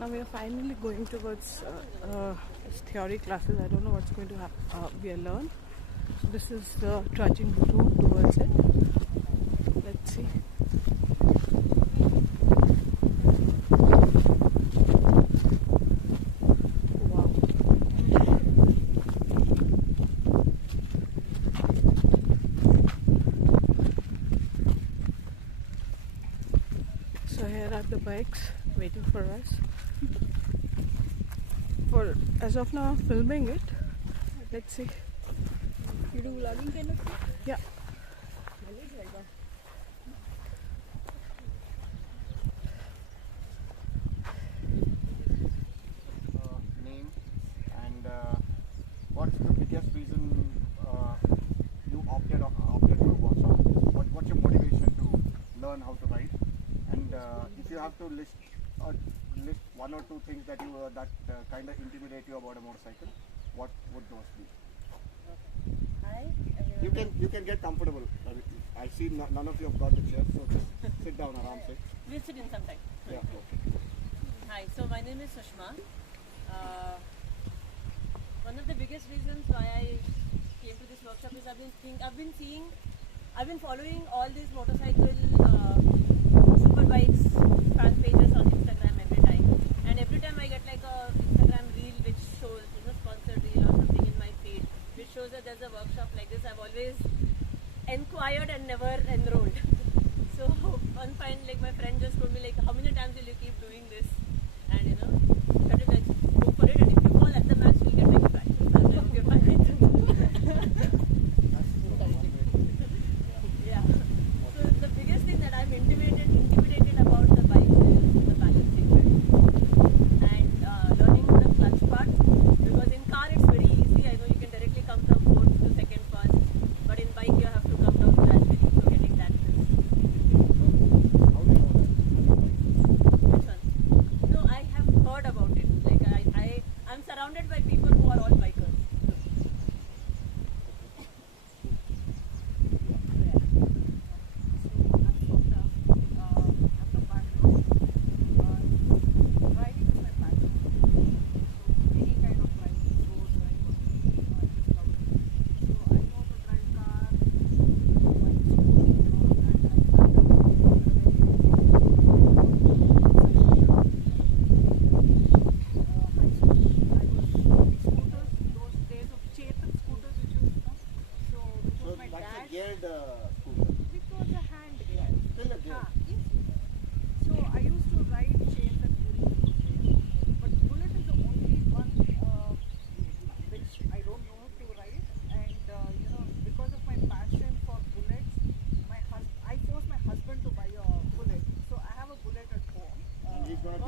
Now we are finally going towards theory classes. I don't know what's going to be learned. This is the trudging route towards it. Let's see. Wow. So here are the bikes waiting for us. For as of now, I'm filming it. Let's see. You do vlogging kind of thing? Yeah. Name and what's the biggest reason you opted for workshop? What's your motivation to learn how to ride? And if you have to list one or two things that kind of intimidate you about a motorcycle, what would those be? Hi. You can get comfortable. I see none of you have got the chair, so just sit down around. We'll sit in sometime. Yeah. Okay. Hi. So my name is Sushma. One of the biggest reasons why I came to this workshop is I've been following all these motorcycle super bikes fan pages on Instagram every time, and every time I get like a Instagram reel which shows sponsored reel or something in my feed which shows that there's a workshop like this. I've always inquired and never enrolled. So one fine, like my friend just told me like, how many times will you keep doing this? And started like, go for it, and if you fall at the max you'll get like fractures. I'm like, okay, fine. Yeah. So the biggest thing that I'm intimidated about the bike is the balancing right? And learning the clutch part, because in car it's very easy. I know you can directly come from fourth to second first, but in bike you have to come down gradually, so getting that is. Which one? No, I have heard about it. Like I'm surrounded by people who are all bikers.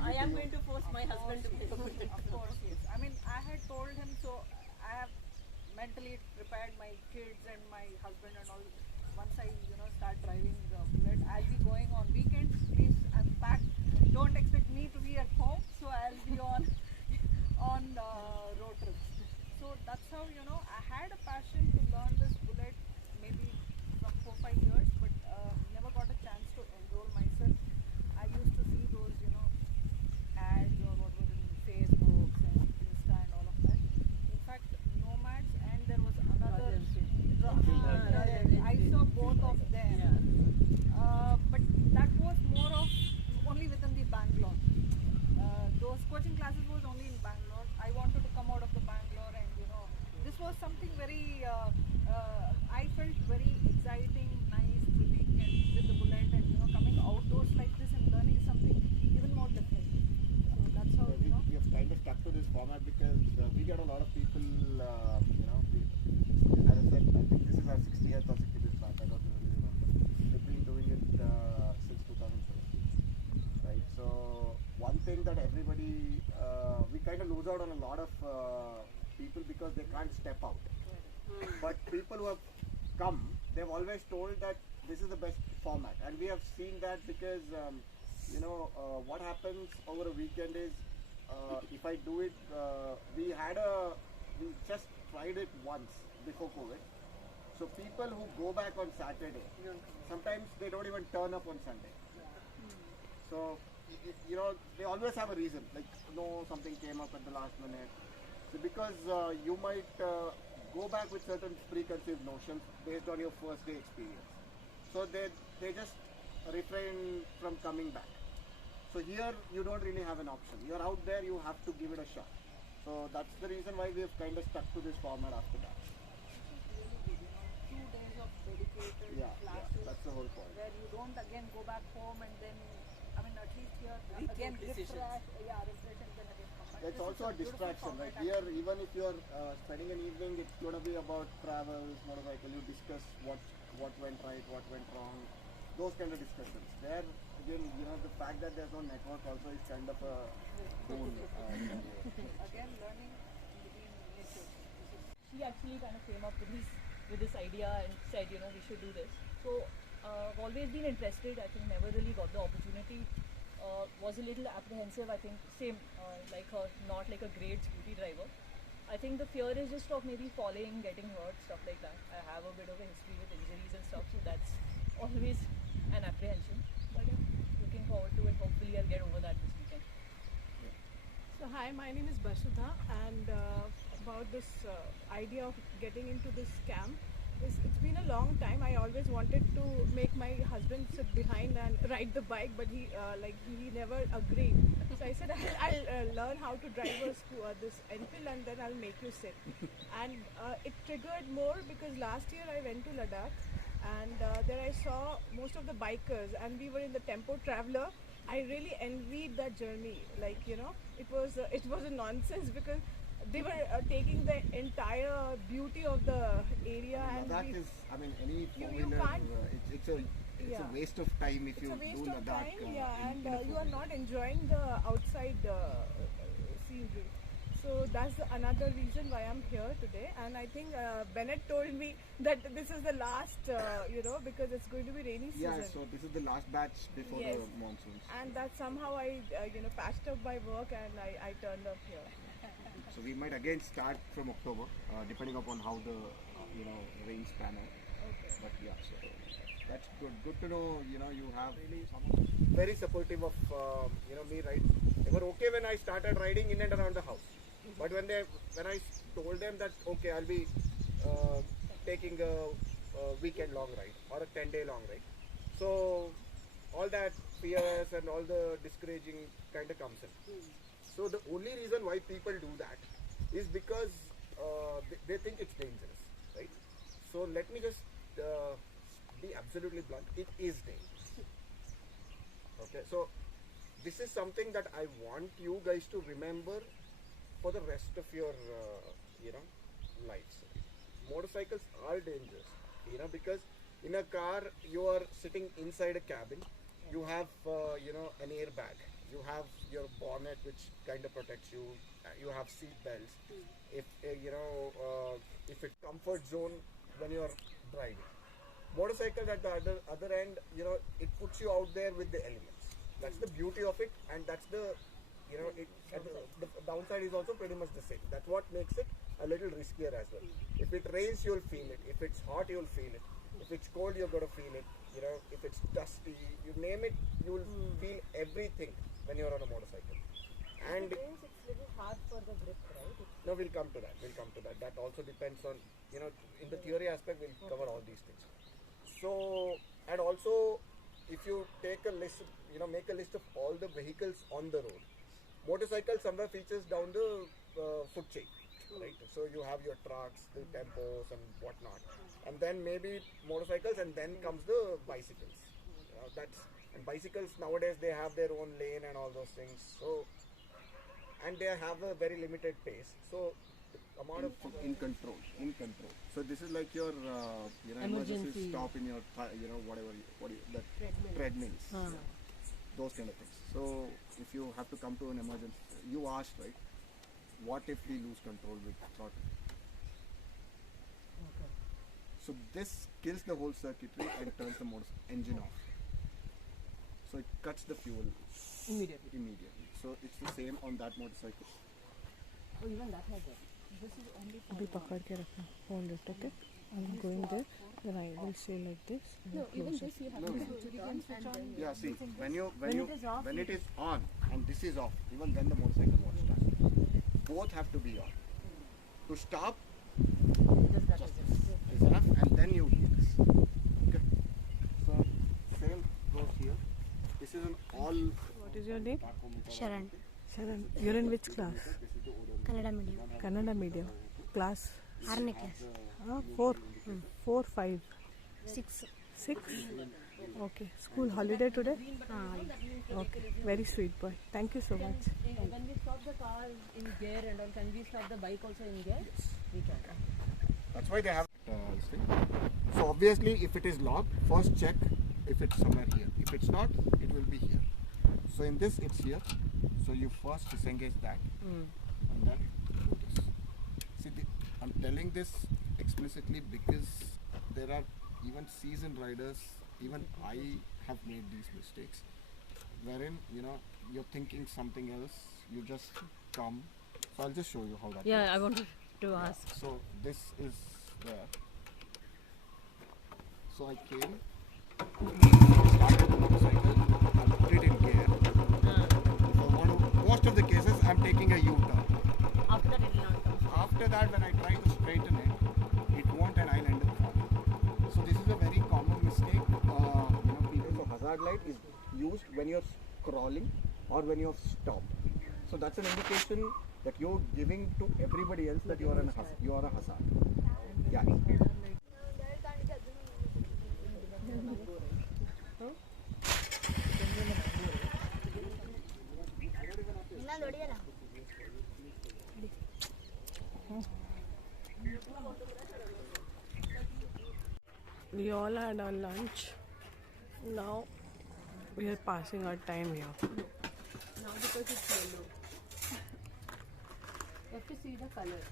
I am going to force my husband to play the bullet. Of course, yes. I mean, I had told him, so I have mentally prepared my kids and my husband and all. Once I, start driving the bullet, I'll be going on weekends. Please, I'm packed. Don't expect me to be at home, so I'll be on road trips. So that's how, I had a passion to learn this bullet maybe from 4-5 years, but never got a chance to enroll myself. I used to see those, ads or what was in Facebook and Insta and all of that. In fact, Nomads, and there was another. I saw both of them, but that was more of only within the Bangalore. Those coaching classes was only in Bangalore. I wanted to come out of the Bangalore, and this was something very. I felt very exciting, nice, thrilling, and with the bullet, and coming outdoors like this and learning something even more different. So that's how we have kind of stuck to this format because we get a lot of people. As I said, I think this is our 60th or 65th batch. I don't really remember. We've been doing it since 2017, right? So one thing that everybody we kind of lose out on a lot of people because they can't step out. But people who have come, they've always told that this is the best format, and we have seen that because what happens over a weekend is if I do it, we just tried it once before COVID. So people who go back on Saturday, sometimes they don't even turn up on Sunday. So you know, they always have a reason. Like, no, something came up at the last minute. So because you might go back with certain preconceived notions based on your first day experience. So they just refrain from coming back. So here you don't really have an option. You're out there, you have to give it a shot. So that's the reason why we have kind of stuck to this format after that. Really good, 2 days of dedicated classes. That's the whole point. Where you don't again go back home and then, I mean, at least here again decisions. refresh and then again come back. It's This also is a distraction, beautiful right? format Here, even if you're spending an evening, it's going to be about travels, motorcycle. You discuss what went right, what went wrong, those kind of discussions. There, again, you know, the fact that there's no network also is kind of a boon. Again, learning between nature. She actually kind of came up with this idea and said, you know, we should do this. So I've always been interested. I think never really got the opportunity. Was a little apprehensive. I think same like her, not like a great scooty driver. I think the fear is just of maybe falling, getting hurt, stuff like that. I have a bit of a history with injuries and stuff, so that's always an apprehension. But yeah, looking forward to it. Hopefully I'll get over that this weekend. So hi, my name is Basudha, and about this idea of getting into this camp, it's been a long time. I always wanted to make my husband sit behind and ride the bike, but he never agreed. So I said I'll learn how to drive this Enfield and then I'll make you sit. And it triggered more because last year I went to Ladakh and there I saw most of the bikers and we were in the Tempo Traveler. I really envied that journey. Like, you know, it was a nonsense because they were taking the entire beauty of the area. And Ladakh is, I mean, any you four-wheeler, can't- it's a waste of time if it's you a waste do of Ladakh. time, and in a you are four-wheeler. not enjoying the outside scenery. So that's another reason why I'm here today. And I think Bennett told me that this is the last, because it's going to be rainy season. Yeah, so this is the last batch before Yes. the monsoons. And that somehow I, patched up my work and I turned up here. So we might again start from October, depending upon how the rains pan out. Okay. But yeah, so that's good. Good to know. You have really someone very supportive of me. Right, they were okay when I started riding in and around the house. But when I told them that okay, I'll be taking a weekend long ride or a 10-day long ride, so all that fears and all the discouraging kind of comes in. So the only reason why people do that is because they think it's dangerous, right? So let me just be absolutely blunt. It is dangerous. Okay, so this is something that I want you guys to remember for the rest of your lives. Motorcycles are dangerous, because in a car you are sitting inside a cabin. You have an airbag. You have your bonnet which kind of protects you. You have seat belts. If if it's comfort zone when you're driving. Motorcycles at the other end, it puts you out there with the elements. That's the beauty of it, and that's the the downside is also pretty much the same. That's what makes it a little riskier as well. If it rains, you'll feel it. If it's hot, you'll feel it. If it's cold, you're going to feel it. If it's dusty, you name it, you'll feel everything when you're on a motorcycle. And It's a little hard for the grip, right? no, we'll come to that. That also depends on, in the theory aspect, we'll cover all these things. So, and also, if you take a list, make a list of all the vehicles on the road. Motorcycle somewhere features down the food chain, right? So you have your trucks, the tempos and whatnot. And then maybe motorcycles, and then comes the bicycles. And bicycles nowadays, they have their own lane and all those things. So, and they have a very limited pace. So the amount of in control. So this is like your emergency stop in your treadmills, those kind of things. So if you have to come to an emergency, you asked, right? What if we lose control with throttle? Okay. So this kills the whole circuitry and turns the motor engine off. So it cuts the fuel immediately. So it's the same on that motorcycle. Oh, even that has that. This is only for अभी पकड़ के रखना, hold it, okay? I'm going there. Then I will say like this. No, even this you have No, to no. switch it on and then Yeah, see, when it is off, when it is on and this is off, even then the motorcycle won't start. Both have to be on. To stop just that is it. is enough, and then you do this. Okay. So same goes here. This is an all. What is your name? Sharan, Sharan. You're in which class? Kannada medium, Kannada medium. Class? 6ನೇ class, 4. 4, 5. 6. 6? Okay. School holiday today? Okay. Very sweet boy. Thank you so much. When we stop the car in gear and all, can we stop the bike also in gear? Yes. We can. That's why they have this thing. So obviously, if it is locked, first check if it's somewhere here. If it's not, it will be here. So in this, it's here. So you first disengage that, and then do this. See, I'm telling this explicitly because there are even seasoned riders. Even I have made these mistakes, wherein you're thinking something else. You just come. So I'll just show you how that. Yeah, works. I wanted to ask. So this is there. So I came, started the motorcycle, I put it in gear. So most of the cases I'm taking a U-turn. After that, it will not come. After that, when I try to straighten it, it won't, and I'll end up falling. So this is a very common mistake. People. So hazard light is used when you're crawling or when you've stopped. So that's an indication that you're giving to everybody else that you are a hazard. Yeah. ಇನ್ನೊಂದು ಹೊಡಿಯಲ್ಲ. We all had our lunch. Now we are passing our time here. Now because it's yellow. You have to see the color.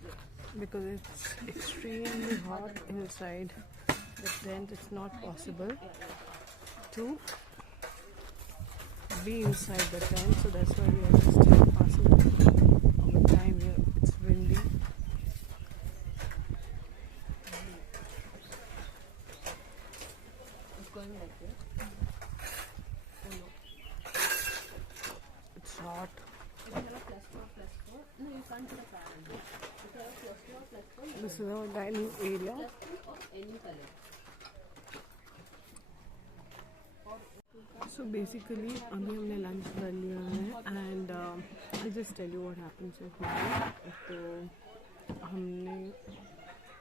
Because it's extremely hot inside the tent, it's not possible to be inside the tent, so that's why we are just passing our time here. It's windy. It's going like this. Oh no. It's hot. You can have a +4. No, you can't put a fan. You can have +4. This is our dining area. +2 of any color. So basically अभी हमने lunch कर लिया है and I just tell you what happens with me. तो हमने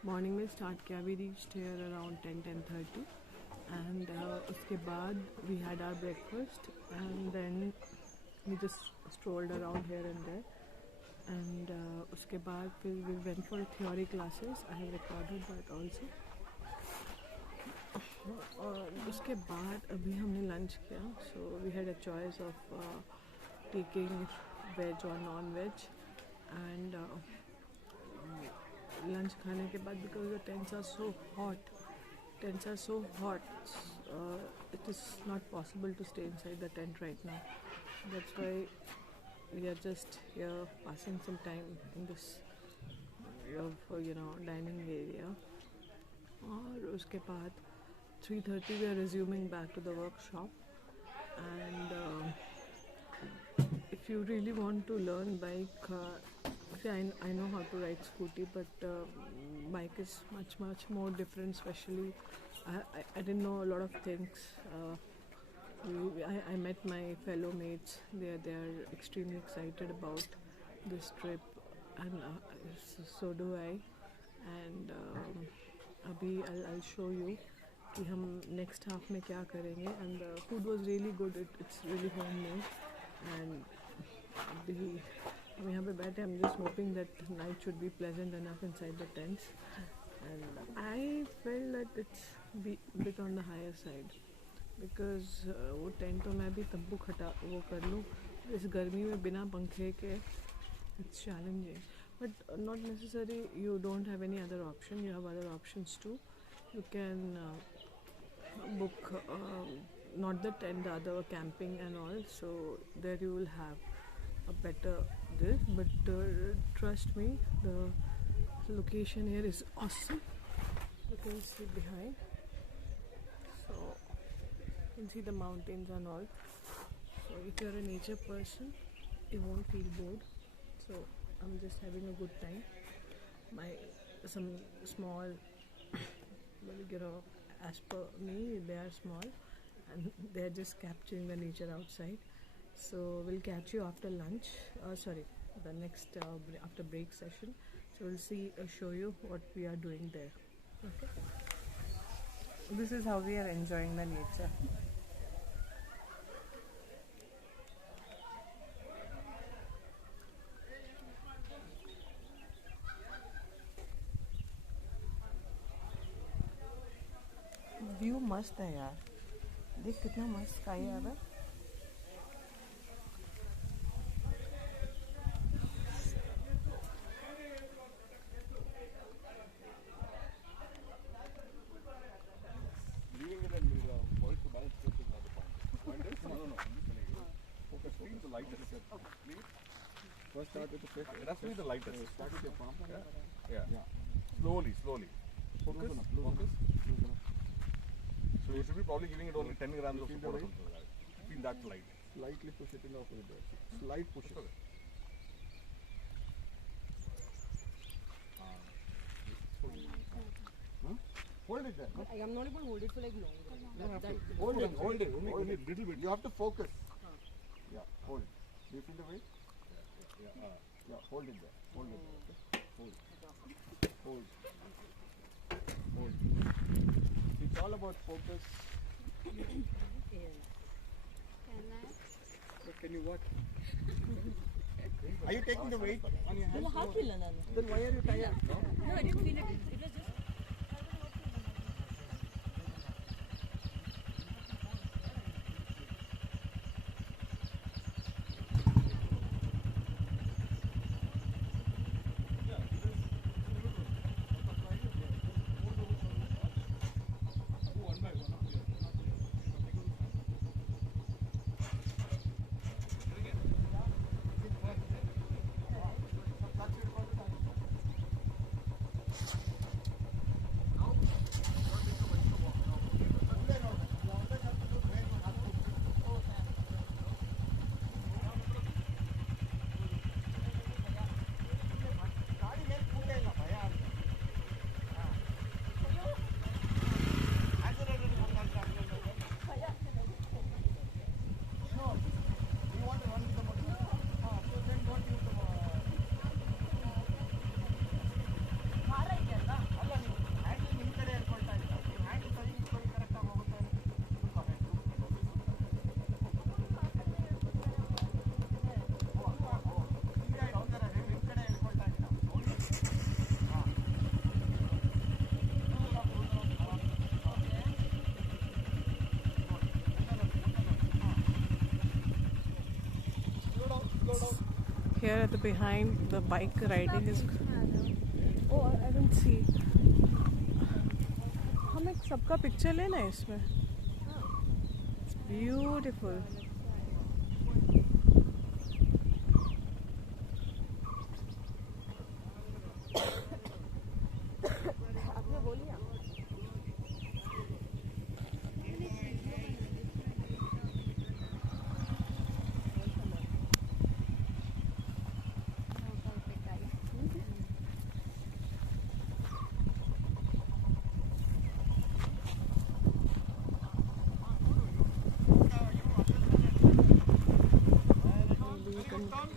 morning में start किया. We reached here around 10-10:30 and उसके बाद we had our breakfast and then we just strolled around here and there and उसके बाद फिर we went for theory classes. I have recorded that also. और उसके बाद अभी हमने लंच किया. So we had a choice of taking veg और नॉन वेज एंड लंच खाने के बाद because the tents are so hot it is not possible to stay inside the tent right now. That's why we are just here passing some time in this dining area. और उसके बाद 3:30 we are resuming back to the workshop, and if you really want to learn bike, see, I know how to ride scooty, but bike is much more different. Especially I didn't know a lot of things. I met my fellow mates. They are extremely excited about this trip, and so do I. And अभी I'll show you कि हम next half में क्या करेंगे. And food was really good. It's really homemade. And अभी हम यहाँ पे बैठे. I am just hoping that night should be pleasant enough inside the tents. And I feel that it's bit on the higher side because वो टेंटों में भी तंबू वो कर लूँ इस गर्मी में बिना पंखे के. It's challenging, but not necessary. You don't have any other option. You have other options too. You can book not the tent, the other camping and all. So there you will have a better this. But trust me, the location here is awesome. You can see behind. So you can see the mountains and all. So if you're a nature person, you won't feel bored. So I'm just having a good time. Some small, as per me, they are small, and they're just capturing the nature outside. So we'll catch you after lunch. Sorry, the next after break session. So we'll show you what we are doing there. Okay. This is how we are enjoying the nature. View मस्त है यार, देख कितना मस्त sky है अगर. Leaving it and point to balance shift is not the point. Point is, no. I'm just telling you. Focus. Feel the lightest. Please. First start with the fifth. It has to be the lightest. Start with your palm. Yeah. Slowly. Focus. Focus. So you should be probably giving it only 10 grams of support or something like that. Feel that light. Slightly push it in the opposite direction. Slight push it. Okay. Hold it there. I am not able to hold it for like long. Hold it. Hold it. Only little bit. You have to focus. Yeah, hold it. Do you feel the weight? Yeah. Yeah, hold it there. Hold it there. Okay? Hold. It's all about focus. But can you what? Are you taking the weight on your hands? Then why are you tired? No, I didn't feel it. It was just. Here at the behind, the bike riding is. Oh, I don't see. हम एक सबका picture लेना है इसमें. It's beautiful.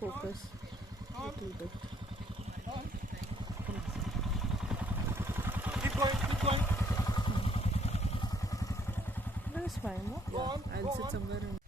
Focus a little bit. Keep going. That's fine, no? I'll sit somewhere in.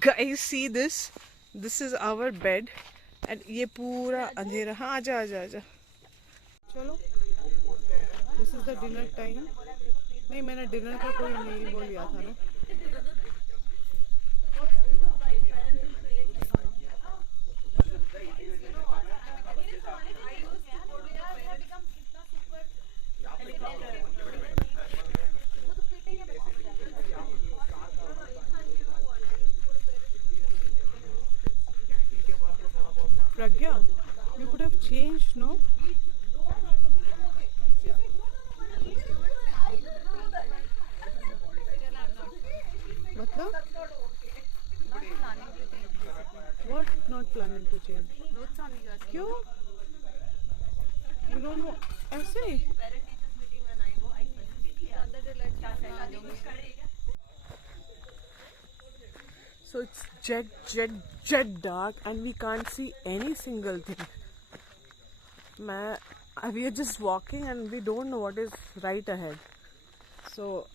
Guys, see this. This is our bed and ये पूरा अंधेरा. हाँ आजा आजा आजा. चलो. This is the dinner time. नहीं मैंने dinner का कोई नहीं बोल लिया था ना. Pragya, you could have changed, no? मतलब? What not planning to change? क्यों? You don't know? ऐसे ही? So it's jet dark and we can't see any single thing. We are just walking and we don't know what is right ahead. So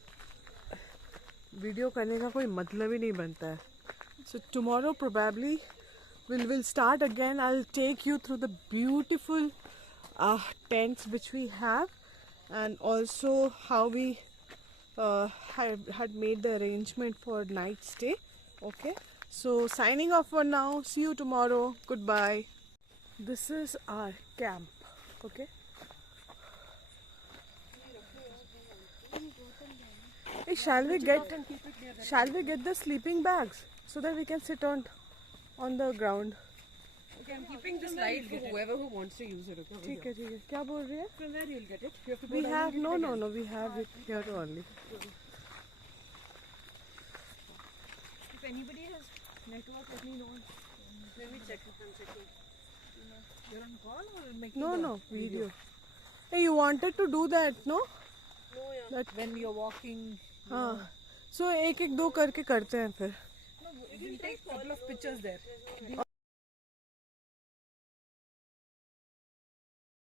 video करने का कोई मतलब ही नहीं बनता है. So tomorrow probably we'll start again. I'll take you through the beautiful tents which we have and also how we had made the arrangement for night stay. Okay, so signing off for now. See you tomorrow. Goodbye. This is our camp. Okay. Hey, shall we get the sleeping bags so that we can sit on the ground? Okay, I'm keeping this light for whoever who wants to use it. Okay. ठीक है. क्या बोल रही है? From where you'll get it? You have to go We down have and get it no. We have it here only. If anybody has network, let me know. Let me check. I'm checking. You're on call or making No, video. Hey, you wanted to do that, no? No, yeah. That when you're walking? हाँ. So एक दो करके करते हैं फिर. No, we'll take a couple of pictures there.